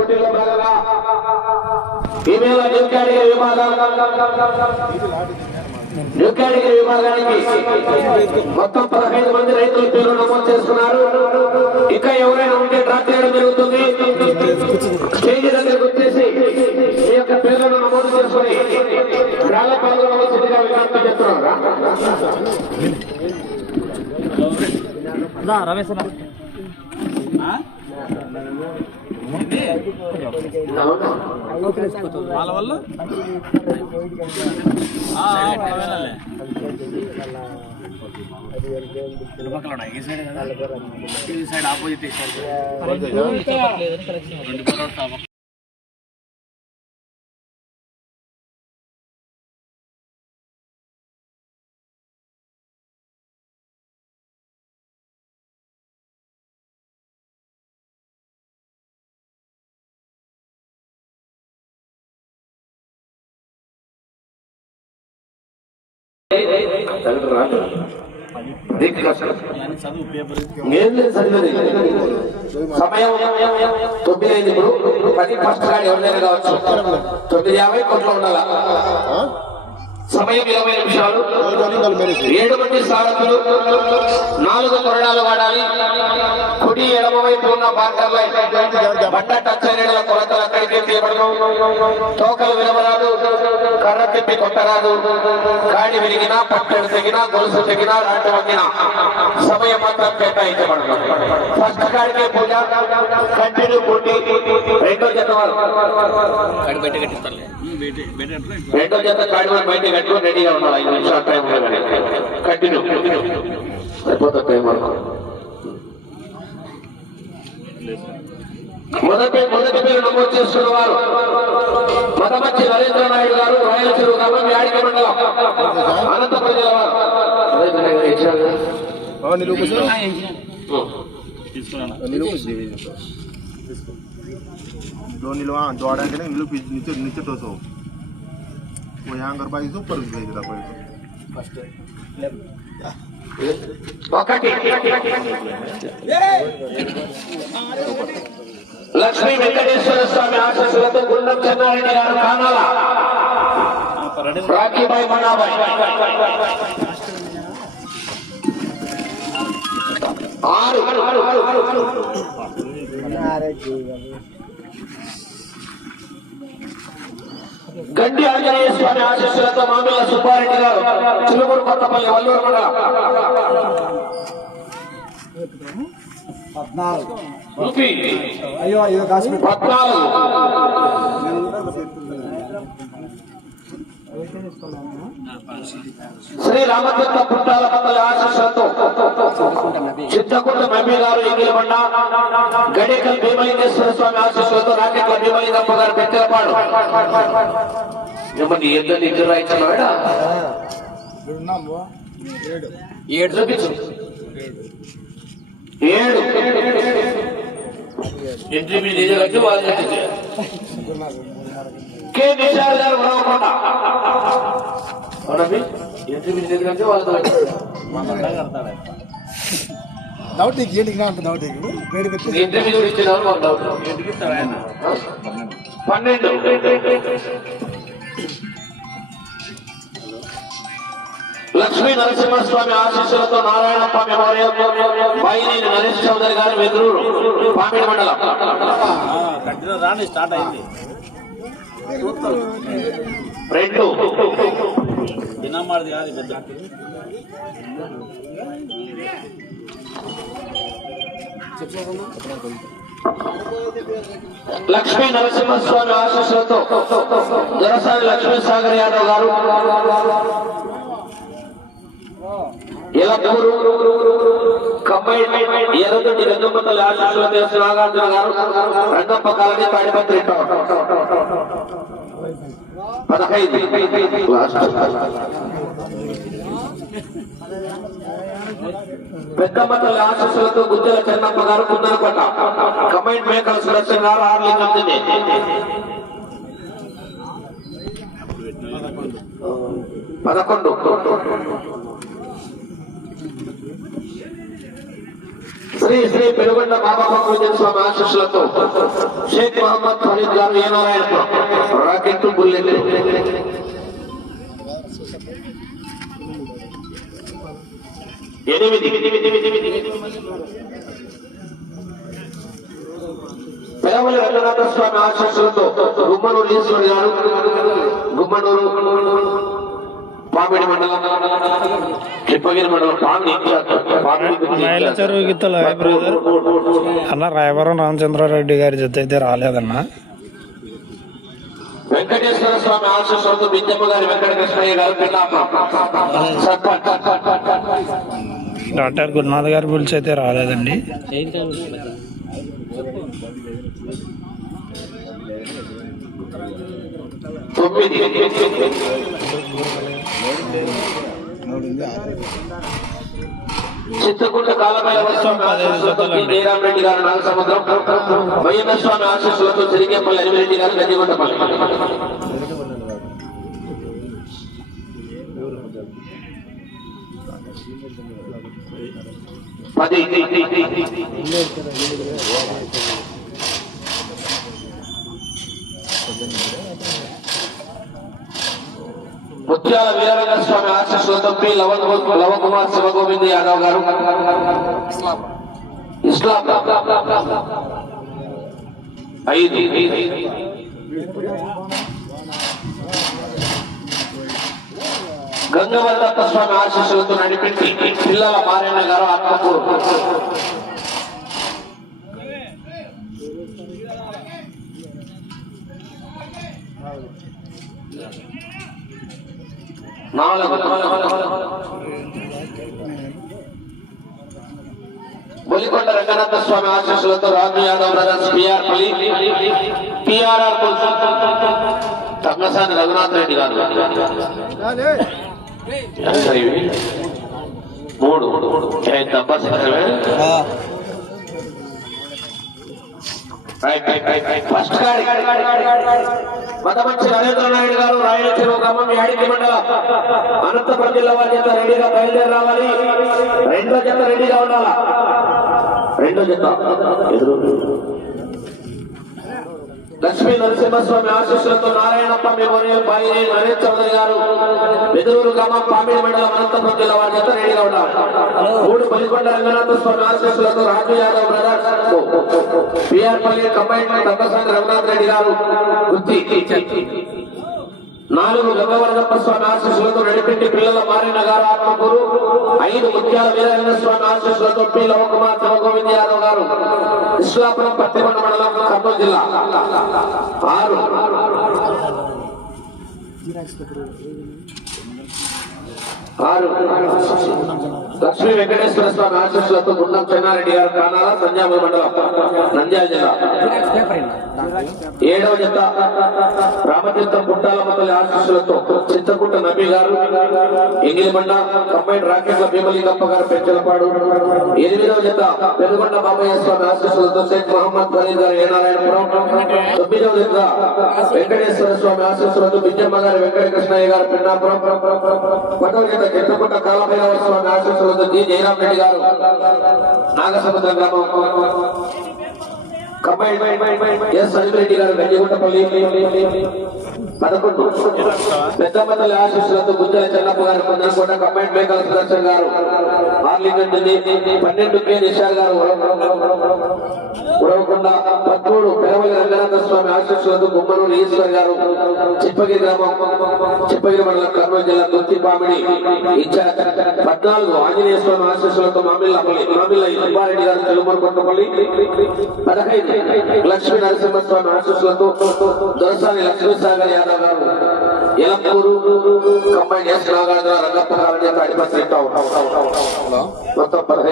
పోటీలో భాగంగా ఈవేళ న్యూ కేటగిరీ విభాగం న్యూ కేటగిరీ విభాగానికి మొత్తం పదహైదు మంది రైతుల పేర్లు నమోదు చేసుకున్నారు. ఇంకా ఎవరైనా ఉంటే డ్రాప్ చేయడం జరుగుతుంది. స్టేజ్ దగ్గరకు వచ్చేసి ఈ యొక్క పేర్లను నమోదు చేసుకుని డ్రాలో పాల్గొనవలసిందిగా విజ్ఞప్తి చేస్తున్నారా రమేష్ అన్న. వాళ్ళ వల్ల? ఈ సైడ్ కదా ఈ సైడ్. ఆపోజిట్ రెండు చదువు పేపర్ ఏం లేదు చదివేది సమయం తొమ్మిది అయింది ఇప్పుడు. పది ఫస్ట్ గాడి ఎవరిదైనా కావచ్చు. తొమ్మిది యాభై కోట్లు ఉండాలా? సమయం ఇరవై నిమిషాలు. ఏడు మంది సారథులు నాలుగు కొరడాలు వాడాలి. కుడి ఎడమ వైపు ఉన్న బార్డర్లో బండ టచ్ అయిన కొలతలు అక్కడికి తీయబడను. తోకలు వినవరాదు కర్ర తిప్పి కొట్టరాదు. కాడి విరిగినా పట్టెడు తెగినా గొలుసు తెగినా రాటు వంగినా సమయం మాత్రం కేటాయించబడదు ఫస్ట్ కాడికే పూజ కంటిన్యూ పోటీ రెండో జత వారు. రెండో జత కాడి వారు బయట కట్టుకుని రెడీగా ఉండాలి? ఐదు నిమిషాల టైం కంటిన్యూ సరిపోతుంది టైం వరకు. మొదటి మొదటి పేరు నమోదు చేసుకున్న వారు మదమచ్చి నరేంద్ర నాయుడు గారు రాయల చెరువు గ్రామం యాడికి మండలం. అనంతపురం జిల్లా వారు. నరేంద్ర నాయుడు గారు ఇచ్చారు కదా? తీసుకున్నాను? કોઈ આંગર બાજુ ઉપર જ લઈ જતા પડે లక్ష్మీ వెంకటేశ్వర స్వామి ఆశస్సులతో గుండం చెన్నారెడ్డి గారు కానాల రాఖీబాయి మనాబాయి ఆరు గండి ఆంజనేయ స్వామి ఆశీస్సులతో మామిళ్ళ సుబ్బారెడ్డి గారు చిలుమూరు కొత్తపల్లి వల్లూరు మండలం రూపీ. అయ్యో ఇది కాశ్మీర్. పద్నాలుగు. శ్రీ రామచంద్ర పుట్టాల మండలి ఆశీస్సులతో చిత్తకుంట మమ్మీ గారు ఎంగిలబండ గడేకల్ భీమలింగేశ్వర స్వామి ఆశీస్సులతో రాకెట్ల భీమలింగప్ప గారు పెట్టెలపాడు ఏమని ఇద్దరు ఇద్దరు రాయించాడు ఏడు. ఏడు చూపించు. ఏడు. ఎంట్రీ మీద ఏజలకి వాళ్ళు కట్టించారు కే నిషాల్ గారు ఉరవకొండ అవునండి. ఎంట్రీ మీద ఏజలకి వాళ్ళతో డౌట్ నీకు డౌట్ ఇచ్చిన డౌట్ పన్నెండు. లక్ష్మీ నరసింహస్వామి ఆశీస్సులతో నారాయణప్ప మెమోరియల్ బైనేని నరేష్ చౌదరి గారు వెదురూరు పామిడి మండలం. రాని స్టార్ట్ అయింది. రెండు. కాదు పెద్ద. లక్ష్మీ నరసింహస్వామి ఆశీస్సులతో దొరసాని లక్ష్మీ సాగర్ యాదవ్ గారు ఎలకూరు కంబైన్ ఎర్రదొడ్డి రంగంపల్లి ఆశీస్సులతో ఎస్ నాగార్జున గారు రంగప్ప కాలనీ తాడిపత్రి పదహైదు లాస్ట్ పెద్దమ్మతల్లి ఆశీస్సులతో గుజ్జల చెన్నప్ప గారు కుందనకోట కమైండ్ మేకల సురక్ష గారు ఆర్లింగం పదకొండు. శ్రీ శ్రీ పెనుగొండ బాబా భగవంతుని స్వామి ఆశీస్సులతో షేక్ మహమ్మద్ ఫరీద్ గారు ఏ రాకెట్ బుల్లెట్. ఎనిమిది. పెరవలి రంగనాథ స్వామి ఆశీస్సులతో గుమ్మనూరు ఈశ్వరి గారు. గుమ్మనూరు. పామిడి మండలం. చిప్పగిరి మండలం. పామిడి మైల చెరువు గీతల బ్రదర్ అన్న రాయవరం రామచంద్రారెడ్డి గారి జత అయితే రాలేదన్న. వెంకటేశ్వర స్వామి ఆశీస్సులతో గారి వెంకటకృష్ణయ్య గారు డాక్టర్ గురునాథ్ గారి పిలిచి అయితే రాలేదండి. తొమ్మిది చిత్తకుంట కాలమైన స్వామి ఆశీస్సులతో టి. జయరాం రెడ్డి గారు నాగసముద్రం వైఎంఎ స్వామి ఆశీస్సులతో సిరిగేపల్లి అరివిరెడ్డి గారు గంజిగొండపల్లి. పది. ముత్యాల వీరరంగ స్వామి ఆశీస్సులతో పి లవన్ లవకుమార్ శివగోవింద్ యాదవ్ గారు. ఇస్లాం. ఐదు. గంగవరదత్త స్వామి ఆశీస్సులతో నడిపించి పిల్లల మారేణ గారు ఆత్మకూరు. నాలుగు బొలికొండ రంగనాథ స్వామి ఆశీస్సులతో Raju Yadav brothers PR Palli PRR Tammasani Raghunath Reddy గారు. మూడు. మూడు ఏ డబ్బా ఫస్ట్ గాడి మతమంచి నరేంద్ర నాయుడు గారు రాయలసీమ గ్రామం యాడికి మండలం అనంతపురం జిల్లా వారి చేత రెడీగా బయలుదేరి రావాలి రెండో జత రెడీగా ఉండాలా రెండో జత ఎదురు లక్ష్మీ నరసింహస్వామి ఆశీస్సులతో నారాయణప్ప మెమోరియల్ బాయి నరేష్ చౌదరి గారు బెదూరు గ్రామం పామిడి మండలం అనంతపురం జిల్లా వారి జత రెడీగా ఉండాలి మూడు రంగనాథ స్వామి ఆశీస్సులతో Raju Yadav brother PR combine Dandasani Raghunath Reddy garu. Gutti నాలుగు గంగవర్ణప్ప స్వామి ఆశీస్సులతో నడిపెట్టి పిల్లల మారిన గారు ఆత్మకూరు. ఐదు ముత్యాల వీరేంద్ర స్వామి ఆశీస్సులతో పి లవకుమార్ శివగోవింద్ యాదవ్ గారు. ఇస్లాపురం పత్తికొండ మండలం కర్నూలు జిల్లా. ఆరు. ఆరు. లక్ష్మీ వెంకటేశ్వర స్వామి ఆశీస్సులతో గుండం చెన్నారెడ్డి గారు కానాల సంజాబు మండలం నంద్యాల జిల్లా. ఏడవ జత రామతీర్థం పుట్టాల మొదల ఆశీస్సులతో చింతకుంట నబీ గారు ఎంగిలిబండ కంబైన్ రాకెట్ల భీమలింగప్ప గారు పెంచలపాడు. ఎనిమిదవ జత పెనుగొండ బాబయ్య స్వామి ఆశీస్సులతో షేక్ మహమ్మద్ ఫరీద్ గారు ఏనారాయణపురం. తొమ్మిదవ జత వెంకటేశ్వర స్వామి ఆశీస్సులతో బిజ్జమ్మ గారు వెంకట కృష్ణయ్య గారు పిన్నాపురం. పదవ జత చింతకుంట కాలభైరవ స్వామి ఆశీస్సులతో జి జయరామ్ రెడ్డి గారు. నాగసముద్ర గ్రామం. Combine yes. రెడ్డి గారు వెంజగుంటపల్లి. పదకొండు. పెద్దమ్మతల్లి ఆశీస్సులతో గుంజల చెన్నప్ప గారు కొందరకోట కంబైన్ మేకల సుదర్శన్ గారు. ఆర్లింగం పన్నెండు కే నిషార్ గారు ఉరవకొండ పత్తూరు పెరవలి రంగనాథ స్వామి ఆశీస్సులతో గుమ్మనూరు ఈశ్వర్ గారు చిప్పగిరి గ్రామం చిప్పగిరి మండలం కర్నూలు జిల్లా దొత్తి పామిడి ఇన్ఛార్జ్ పద్నాలుగు ఆంజనేయ స్వామి ఆశీస్సులతో మామిల్లపల్లి మామిళ్ళ సుబ్బారెడ్డి గారు తెలుగుమూరు కొట్టపల్లి పదహైదు లక్ష్మీ నరసింహస్వామి ఆశీస్సులతో దొరసాని లక్ష్మీసాగర్ యాదవ్ గారు ఎలపూరు కంబైన్ ఎస్ నాగార్జున రంగప్ప గారి యొక్క అడిపత్రి మొత్తం పదహైదు